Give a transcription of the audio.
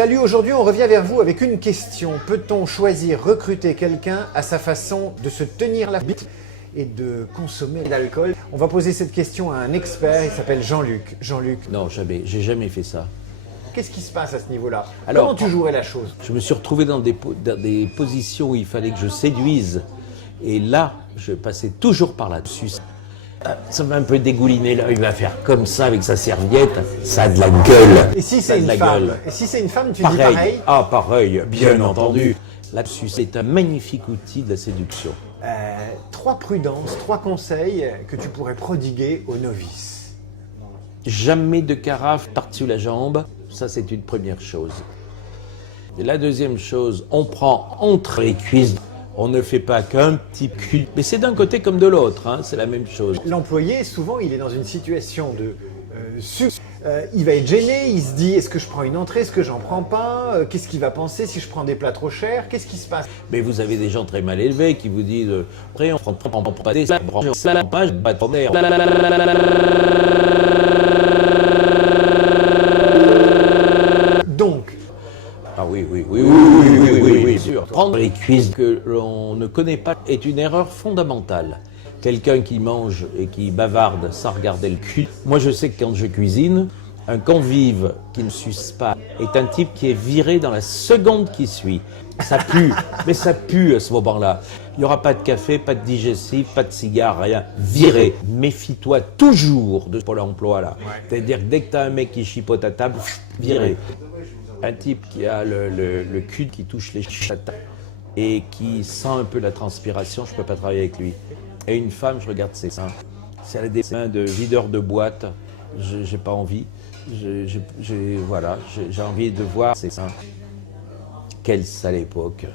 Salut, aujourd'hui on revient vers vous avec une question. Peut-on choisir recruter quelqu'un à sa façon de se tenir la bite et de consommer de l'alcool? On va poser cette question à un expert, il s'appelle Jean-Luc. Jean-Luc, Non, jamais. J'ai jamais fait ça. qu'est-ce qui se passe à ce niveau-là? Alors, Comment tu jouerais la chose? Je me suis retrouvé dans des positions où il fallait que je séduise. Et là, je passais toujours par là-dessus. Ça m'a un peu dégouliné là, il va faire comme ça avec sa serviette. Ça a de la gueule. Et si Ça a c'est de une la femme? gueule. Et si c'est une femme, tu dis Pareil. pareil? Ah, pareil, bien entendu. Là-dessus, c'est un magnifique outil de la séduction. Trois prudences, trois conseils que tu pourrais prodiguer aux novices. Jamais de carafe par-dessus la jambe, ça c'est une première chose. Et la deuxième chose, on prend entre les cuisses, on ne fait pas qu'un petit cul. Mais c'est d'un côté comme de l'autre, hein, c'est la même chose. L'employé, souvent, il est dans une situation de il va être gêné, il se dit est-ce que je prends une entrée, est-ce que j'en prends pas, qu'est-ce qu'il va penser si je prends des plats trop chers, qu'est-ce qui se passe? Mais vous avez des gens très mal élevés qui vous disent après on prend pas des salades, pas de nerfs. Donc, Ah oui, sûr. Prendre les cuisses que l'on ne connaît pas est une erreur fondamentale. Quelqu'un qui mange et qui bavarde sans regarder le cul. Moi, je sais que quand je cuisine, un convive qui ne suce pas est un type qui est viré dans la seconde qui suit. Ça pue, mais ça pue à ce moment-là. Il n'y aura pas de café, pas de digestif, pas de cigare, rien. Viré. Méfie-toi toujours de ce pôle emploi là. C'est-à-dire que dès que tu as un mec qui chipote à table, viré. Un type qui a le cul qui touche les chattes et qui sent un peu la transpiration, je ne peux pas travailler avec lui. Et une femme, je regarde ses seins. Si elle a des seins de videur de boîte, j'ai pas envie. J'ai envie de voir ses seins. Quelle sale époque.